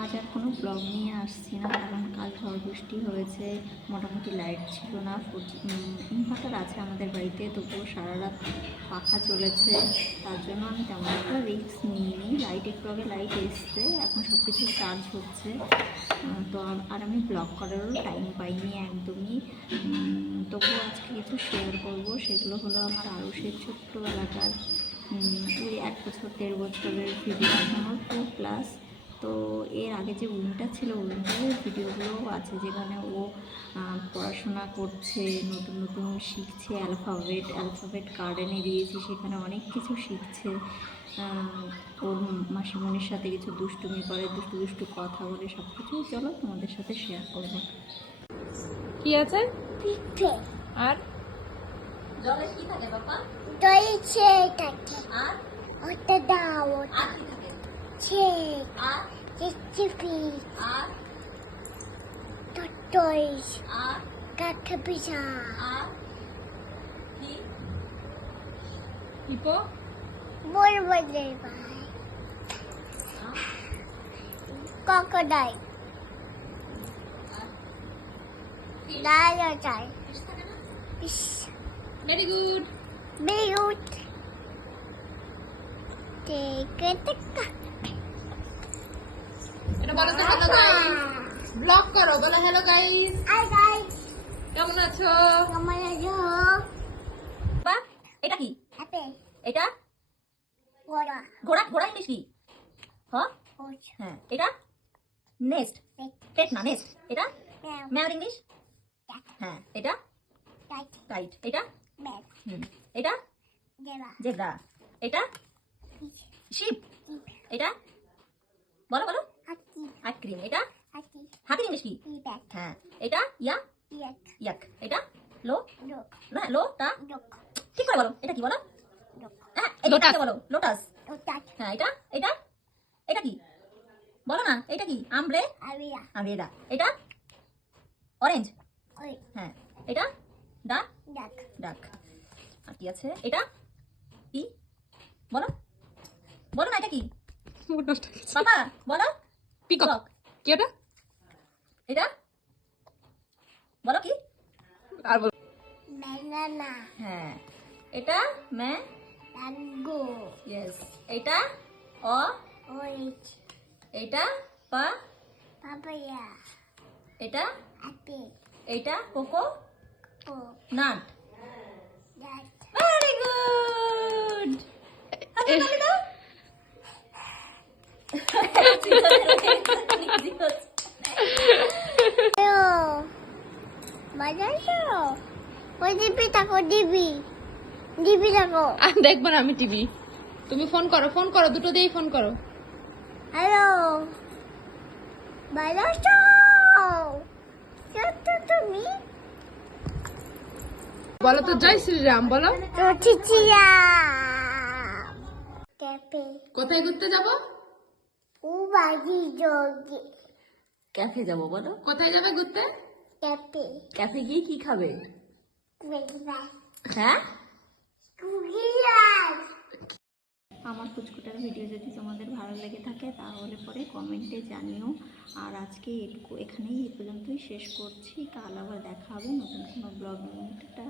আজ আর কোনো ব্লগ নিয়ে আসছি না, কারণ কাল ঝড় বৃষ্টি হয়েছে, মোটামুটি লাইট ছিল না। ইনভার্টার আছে আমাদের বাড়িতে, তবুও সারা রাত পাখা চলেছে, তার জন্য আমি তেমন একটা রিস্ক নিইনি। লাইট একটু আগে লাইট এসছে, এখন সব কিছু চার্জ হচ্ছে, তো আর আমি ব্লগ করারও টাইম পাইনি একদমই। তবুও আজকে কিছু শেয়ার করব, সেগুলো হলো আমার আরও সেই ছোট্টবেলাকার ওই 1 বছর 1.5 বছরের ভিডিও, আমার 2+। তো এর আগে যে উইনটা ছিল, উইনটার ভিডিওগুলোও আছে, যেখানে ও পড়াশোনা করছে, নতুন নতুন শিখছে, অ্যালফাবেট গার্ডেনে দিয়েছি, সেখানে অনেক কিছু শিখছে। ওর মাসিমণির সাথে কিছু দুষ্টুমি করে, দুষ্টু কথা বলে, সব কিছুই চলো তোমাদের সাথে শেয়ার করবো। কি আছে? আর জলে কি থাকে বাবা? দইছে থাকে। আর ওটা দাও। আর কি থাকে? ছে আর চিপি আর দইছ আর কাকে পিছা আর কি? হিপো বল বলে ভাই ক্রোকোডাইল লায়ন চাই পিস ভেরি গুড। বিউট টেকে টেকা এটা বলো তো হ্যালো গাইস, ব্লগ করো, বলো হ্যালো গাইস। হাই গাইস কেমন আছো? কেমন আছো? বা এটা কি? আপেল এটা গোড়া ঘোড়া। ঘোড়া ইংলিশ কি? হ্যাঁ ওচ হ্যাঁ। এটা নেস্ট, পেট না নেস্ট। এটা ম্যাও ম্যাওর ইংলিশ। হ্যাঁ। এটা টাইট টাইট। এটা ব্যাগ এটা দেবা জেব্রা। এটা শিপ। এটা বলো বলো হাতি আইসক্রিম। এটা হাতি হাতির ইংলিশ কি? ব্যাগ হ্যাঁ। এটা ইয়াক ইয়াক। এটা লো ডক না লো টা ডক ঠিক করে বলো। এটা কি বলো? ডক হ্যাঁ এটা বলো লোটাস। ওটাক হ্যাঁ। এটা এটা এটা কি বলো না? এটা কি? আমব্রে আরিয়া আমব্রেলা। এটা অরেঞ্জ। ওই হ্যাঁ। এটা ডাক ডাক ডাক। আর কি আছে? এটা কি বলো? বলো না এটা কি? পাপা বলো। পিকক। কি ওটা? এটা বলো কি? আর বল। ব্যানানা হ্যাঁ। এটা ম্যাঙ্গো ইয়েস। এটা অ অরেঞ্জ এটা পা পাপায়া এটা আপেল এটা coconut. That very good. বাজাইছো ওই দিবি থাকো দিবি দিবি থাকো দেখবো না আমি টিভি। তুমি ফোন করো, দুটো দিয়েই ফোন করো। হ্যালো বাজাইছো কত তুমি বলো তো জয় শ্রীরাম বলো। তো চিচিয়া ক্যাফে কোথায় ঘুরতে যাব? ও বাজি যোগে ক্যাফে যাবো বলো। কোথায় যাবে ঘুরতে? ক্যাফে ক্যাফে গিয়ে কি খাবে? ব্রেকফাস্ট হ্যাঁ। কুকিয়াস আমার কুচকুটার ভিডিও যদি তোমাদের ভালো লেগে থাকে তাহলে পরে কমেন্টে জানিও। আর আজকে এখানেই এই পর্যন্তই শেষ করছি। কাল আবার দেখা হবে নতুন কোনো ব্লগ নিয়ে। টাটা।